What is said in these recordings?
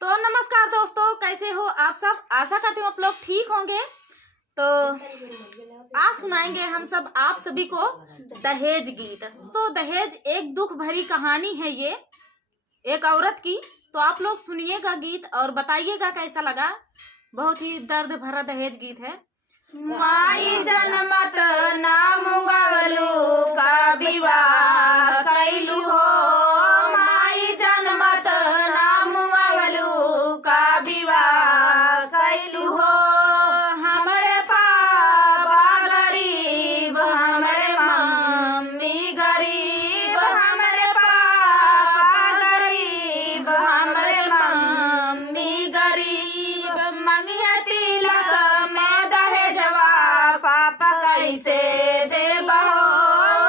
तो नमस्कार दोस्तों, कैसे हो आप सब। आशा करती हूँ आप लोग ठीक होंगे। तो आज सुनाएंगे हम सब आप सभी को दहेज गीत। तो दहेज एक दुख भरी कहानी है ये एक औरत की। तो आप लोग सुनिएगा गीत और बताइएगा कैसा लगा। बहुत ही दर्द भरा दहेज गीत है। माई जनमत नाम गावलू का विवाह कैलू हो, माई जनमत नाम गावलू का विवाह कैलू हो। हमरे पापा गरीब, हमरे मम्मी गरीब, हमरे पापा गरीब, हमरे मम्मी गरीब। मंगिया तिलक में दहेजवा पापा कैसे देबो,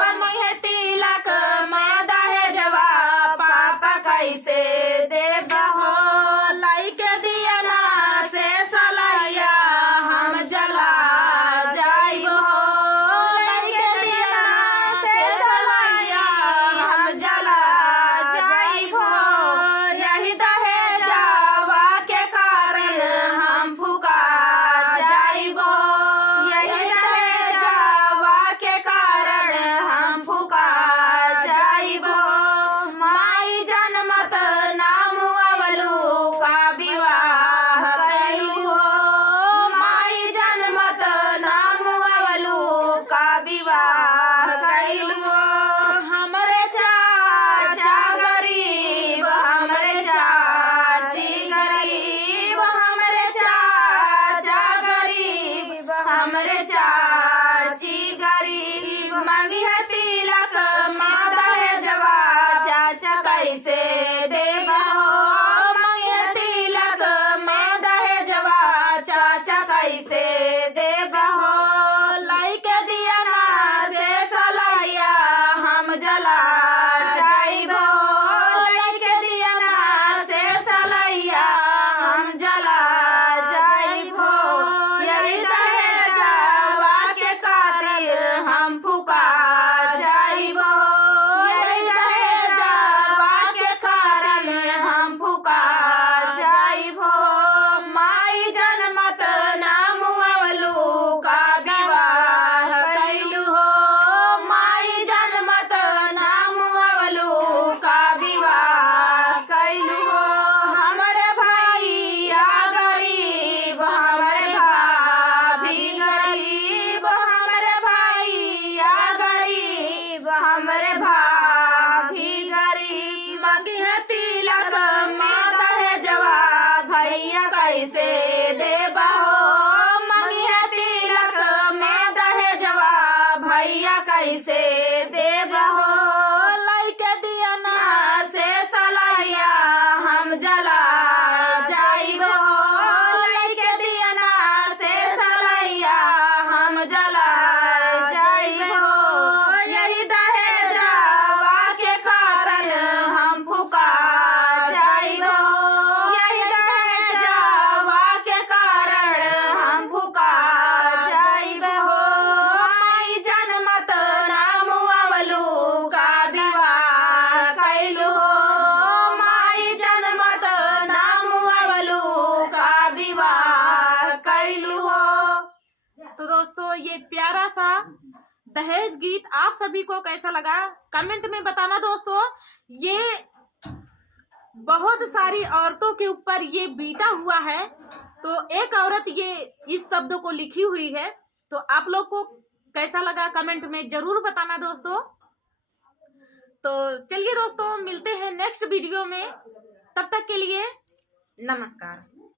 मंगिया तिलक में दहेजवा पापा कैसे देबो। लइके दियना से सलैया हम जला जाइबो, लइके दियना से सलैया हम जला जाइबो। यही दहेजवा के कारण हम फुका जाइबो, यही दहेजवा के कारण हम फुका जाइबो। माई जनमत नाम गावलू का विवाह कैलू हो, माई जनमत नाम गावलू का विवाह कैलू हो। हमरे चाचा गरीब, हमरे चाची गरीब, हमरे चाचा गरीब, हमरे चाची गरीब। मंगिया तिलक माँ दहेजवा चाचा कैसे देबा हो, मंगिया तिलक माँ दहेजवा चाचा कैसे देबा हो। लइके दियना से सलैया हम जला जाइबो, लइके दियना से सलैया हम जला जाइबो। यही दहेजवा के खातिर हम फुका जाइबो, यही दहेजवा के कारण हम फुका जाइबो। माई जनमत नाम गावलू का विवाह कैलू हो, माई जनमत नाम गावलू का विवाह कैलू हो। हमरे भैया गरीब, हमरे भाभी गरीब, हमरे भैया गरीब, हमरे भाभी गरीब। मंगिया तिलक माँ दहेजवा भैया कैसे देबा हो, मंगिया तिलक में दहेजवा भैया कैसे देबा हो। लइके दियना से सलैया हम जला जाइबो, लइके दियना से सलैया हम जला जाइबो। यही दहेजवा के कारण हम फुका जाइबो, यही दहेजवा के कारण हम फुका जाइबो। माई जनमत नाम गावलू का विवाह कैलू हो, माई जनमत नाम गावलू का विवाह कैलू हो। तो दोस्तों, ये प्यारा सा दहेज गीत आप सभी को कैसा लगा कमेंट में बताना दोस्तों। ये बहुत सारी औरतों के ऊपर ये बीता हुआ है। तो एक औरत ये इस शब्द को लिखी हुई है। तो आप लोग को कैसा लगा कमेंट में जरूर बताना दोस्तों। तो चलिए दोस्तों, मिलते हैं नेक्स्ट वीडियो में। तब तक के लिए नमस्कार।